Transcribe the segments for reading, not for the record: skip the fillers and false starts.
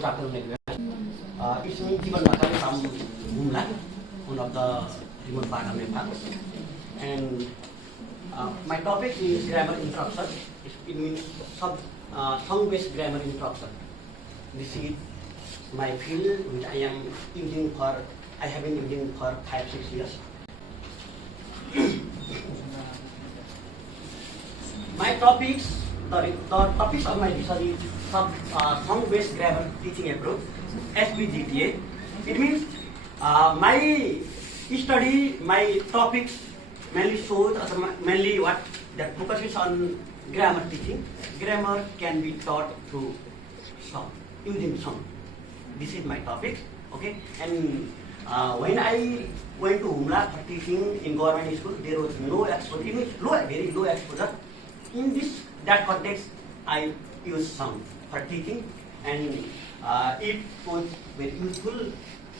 Good afternoon, everyone. It's me, Jivan Nakari from Humla, one of the remote part of Nepal. And my topic is grammar introduction. It means song-based grammar introduction. This is my field which I have been using for 5-6 years. My topics, the topics of my research is song-based grammar teaching approach, SBGTA. It means my study, my topics mainly shows, mainly what that focuses on grammar teaching. Grammar can be taught through song, using song. This is my topic, okay? And when I went to Humla for teaching in government school, there was no exposure, it means very low exposure. In that context, I use song for teaching, and it was very useful.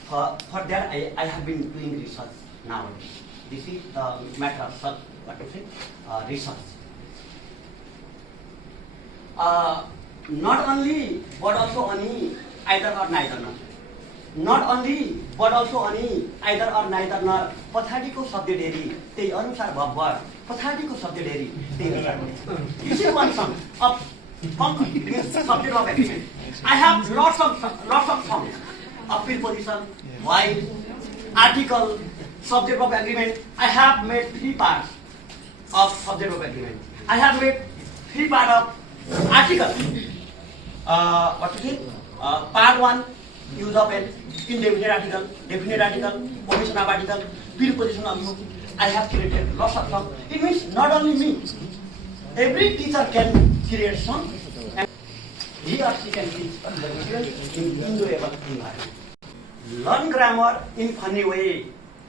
For that, I have been doing research nowadays. This is the matter of research. Not only, but also only either or neither nor. Not only, but also only either or neither nor. पछाडिको शब्द ढेरी त्यही अनुसार भब्बर पछाडिको शब्द ढेरी त्यही अनुसार. This is one song of subject of agreement. I have lots of songs of preposition, while, article, subject of agreement. I have made 3 parts of subject of agreement. I have made 3 parts of article. What is it? Part 1, use of an indefinite article, definite article, omission of article, preposition of you. I have created lots of songs. It means not only me. Every teacher can create song, and he or she can teach the students in enjoyable environment. Learn grammar in funny way,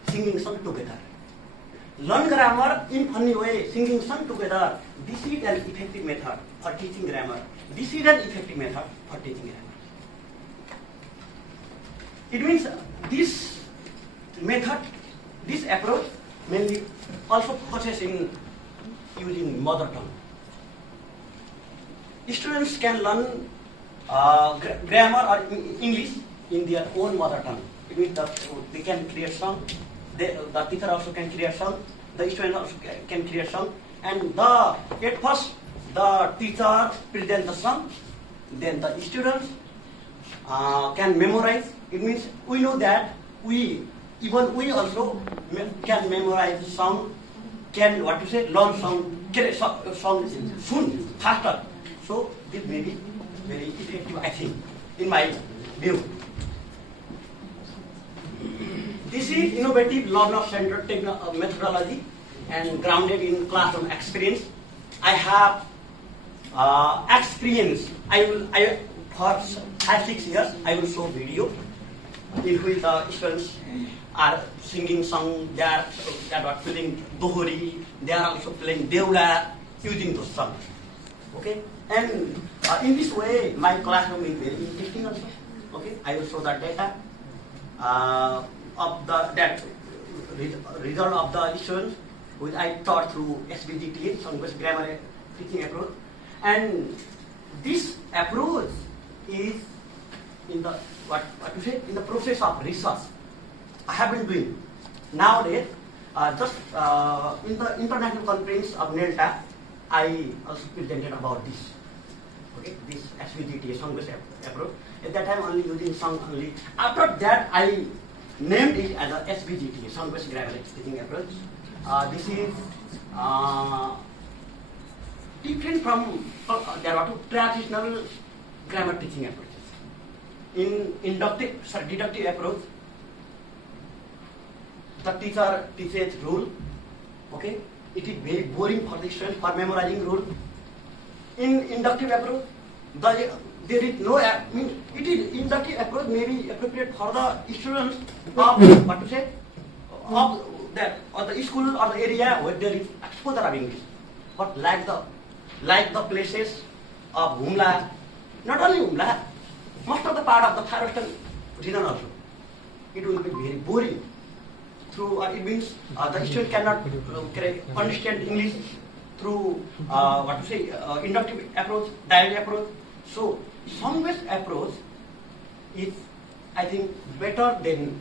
singing song together. Learn grammar in funny way, singing song together. This is an effective method for teaching grammar. This is an effective method for teaching grammar. It means this method, this approach mainly also focuses in using mother tongue. Students can learn grammar or English in their own mother tongue. It means that they can create song. The teacher also can create song. The student also can create song. And at first the teacher presents the song, then the students can memorize. It means we know that we also can memorize song, can learn song soon, faster. So this may be very effective, I think, in my view. This is innovative learner-centered methodology and grounded in classroom experience. I have experience. For 5-6 years, I will show video in which the students are singing song, they are playing dohori, they are also playing deula using those songs. Okay, and in this way, my classroom is very interesting also. Okay, I will show the data of that result of the students which I taught through SBGTA, song-based grammar teaching approach, and this approach is in the in the process of research. I have been doing nowadays. Just in the international conference of NELTA, I also presented about this. Okay, this SBGTA song-based approach. At that time, only using song only. After that, I named it as a SBGTA, song-based grammar teaching approach. This is different from there are 2 traditional grammar teaching approaches. In deductive approach, the teacher teaches rule. Okay, it is very boring for the student for memorizing rule. In inductive approach, there is no. It is inductive approach may be appropriate for the students of of that or the school or the area where there is exposure of English. But like the places of Humla, not only Humla, most of the part of the Far Western region also, it will be very boring. Through it means the student cannot understand English through inductive approach, dialogue approach. So song-based approach is, I think, better than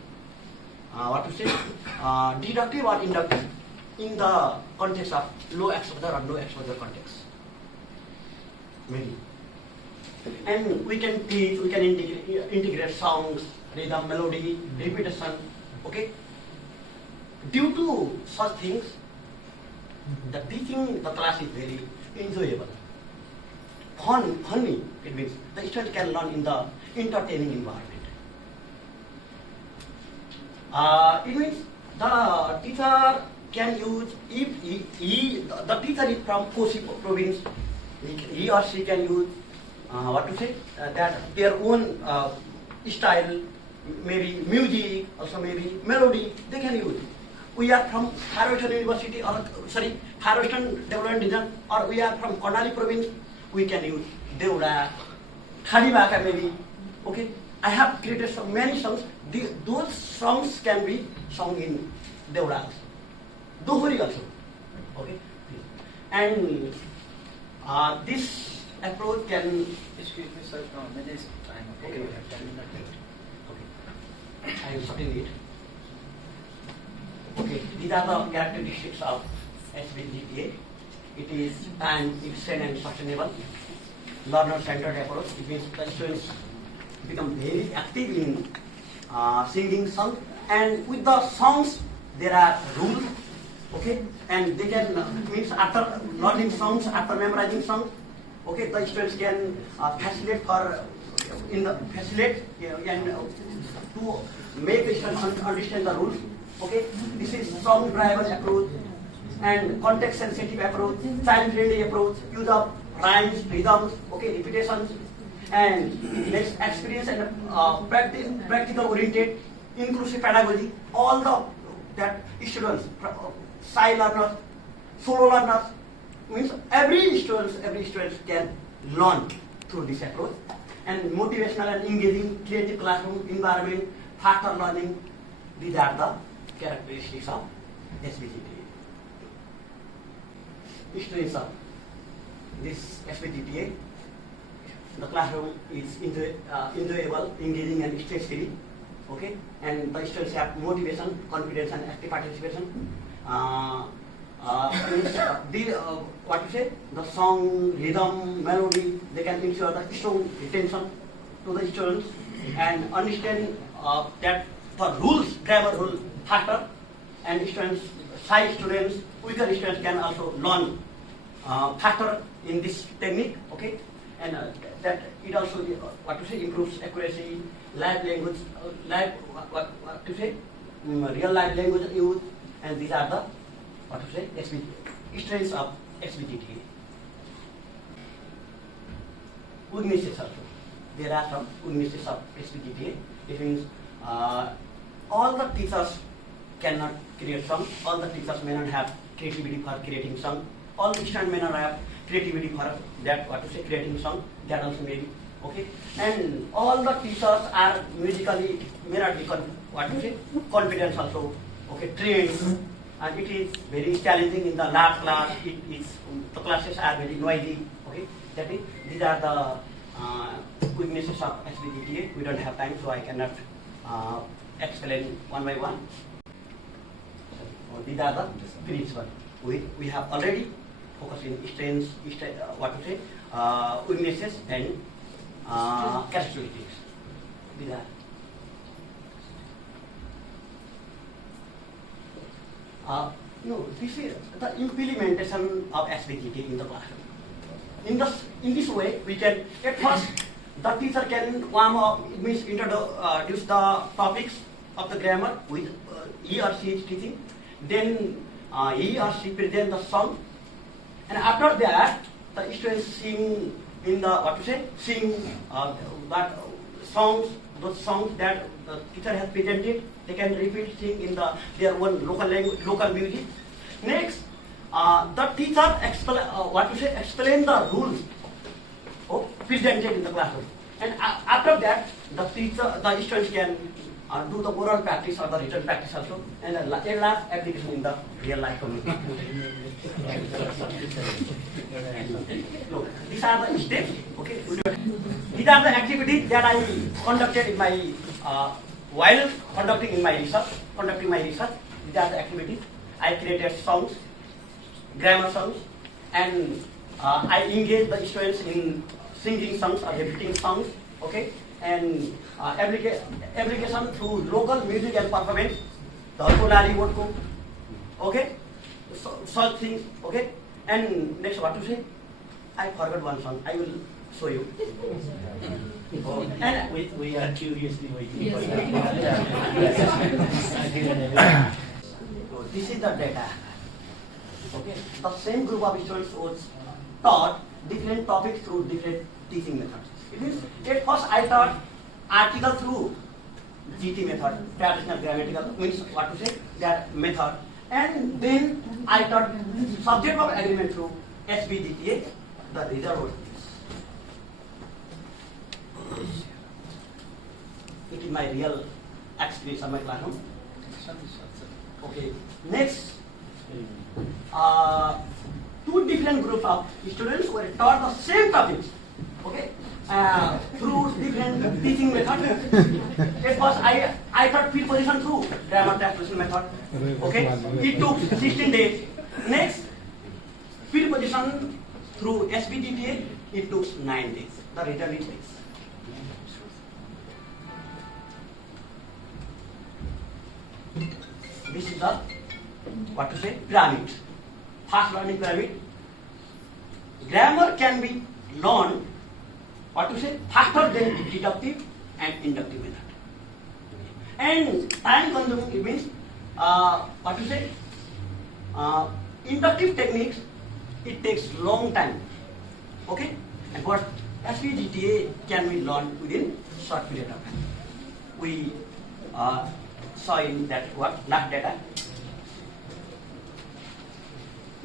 deductive or inductive in the context of low exposure or no exposure context. Maybe. And we can teach, we can integrate songs, rhythm, melody, repetition, okay? Due to such things, the teaching the class is very enjoyable. Funny, it means the student can learn in the entertaining environment. It means the teacher can use, if the teacher is from Kosi province, he or she can use that their own style, maybe music, also maybe melody, they can use. We are from Far Western University, or Far Western Development Region, or we are from Karnali province, we can use Deura, Khadibaka maybe, okay? I have created so many songs. Those songs can be sung in Deura, Dohuri also, okay? And this approach can... Excuse me, sir, minutes time. Okay, we have 10 minutes. Okay, I am stopping it. Okay, these are the characteristics of SBGTA. It is time efficient and sustainable. Learner-centered approach. It means the students become very active in singing songs, and with the songs there are rules. Okay, and they can means after learning songs, after memorizing songs, okay, the students can facilitate and to make the students understand the rules. Okay, this is song driven approach and context sensitive approach, child friendly approach, use of rhymes, rhythms, okay, repetitions, and next experience and practical oriented, inclusive pedagogy. All the that students, shy learners, solo learners, means every student can learn through this approach. And motivational and engaging creative classroom environment, faster learning, these are the characteristics of SBGTA. Students of this SBGTA, the classroom is enjoyable, engaging and stress-free, okay? And the students have motivation, confidence and active participation. The song, rhythm, melody, they can ensure the strong retention to the students and understanding that the rules, grammar rule faster, and students, shy students, weaker students can also learn faster in this technique, okay? And that it also improves accuracy, live language, real life language use, and these are the strengths of SBGTA. Weaknesses also. There are some weaknesses of SBGTA. It means all the teachers cannot create song. All the teachers may not have creativity for creating song. All the students may not have creativity for that creating song. That also may be okay. And all the teachers are musically may not be confident also. Okay, trained. And it is very challenging in the large class. The classes are very noisy. Okay, that is, these are the weaknesses of SBGTA. We don't have time, so I cannot explain one by one. So these are the principles. We have already focused in strengths, weaknesses and characteristics. These are. This is the implementation of SBGT in the classroom. In this way, we can, at first, the teacher can introduce the topics of the grammar with he or she is teaching. Then he or she present the song, and after that, the students sing in the that songs. Those songs that the teacher has presented, they can repeat, sing in their own local language, local music. Next, the teacher explain the rules presented in the classroom, and after that, the students can do the oral practice or the written practice also, and a last application in the real life community. Look, these are the steps. Okay, these are the activities that I conducted in my while conducting my research. These are the activities. I created songs, grammar songs, and I engaged the students in singing songs or repeating songs. Okay, and application through local music and performance, the Lali Wotko, okay, so, such things, okay. And next, what to say? I forgot one song. I will show you. Oh, and We are curiously waiting for so this is the data. Okay, the same group of students was taught different topics through different teaching methods. It means at first I taught article through GT method, traditional grammatical, means what to say, that method. And then I taught subject of agreement through SBGTA, the result was this. It is my real experience of my classroom. Okay, next, two different groups of students were taught the same topics. Okay, through different teaching methods. At first, I taught field position through grammar translation method. Okay, it took 16 days. Next, field position through SBGTA, it took 9 days. The result is this. This is the, what to say, pyramid. Fast learning pyramid. Grammar can be learned, what to say, faster than deductive and inductive method. And time consuming, it means, what to say, inductive techniques, it takes long time. Okay? And what SPGTA can be learned within short period of time. We saw in that what last data.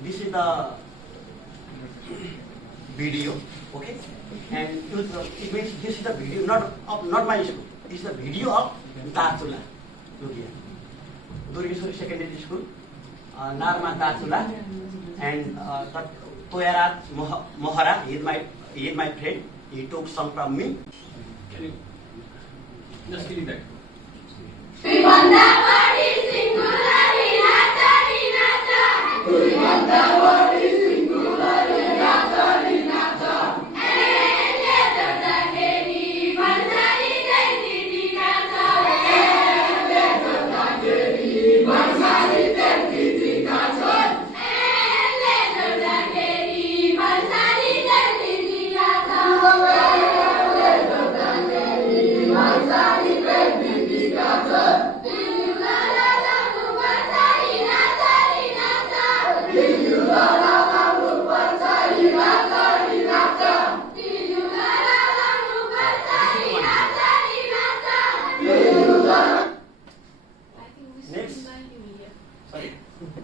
This is the video, okay, and it means this is the video not my school. This is the video of Darchula. Look here, Durgeshwari Secondary School, Narma Darchula, and Toyaraj Mohara. He is my friend. He took some from me. Can you just give it back?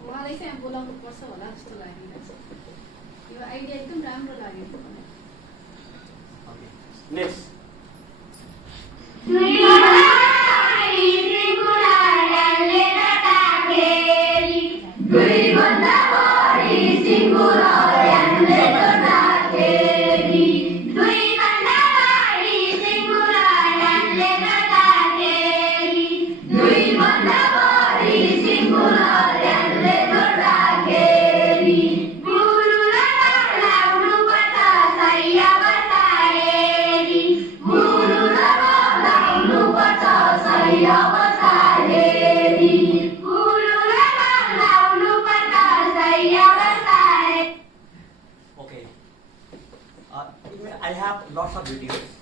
उहाँलाई चाहिँ बोलाउनु पर्छ होला जस्तो लागिरहेछ यो idea एकदम राम्रो लाग्यो next I have lots of videos.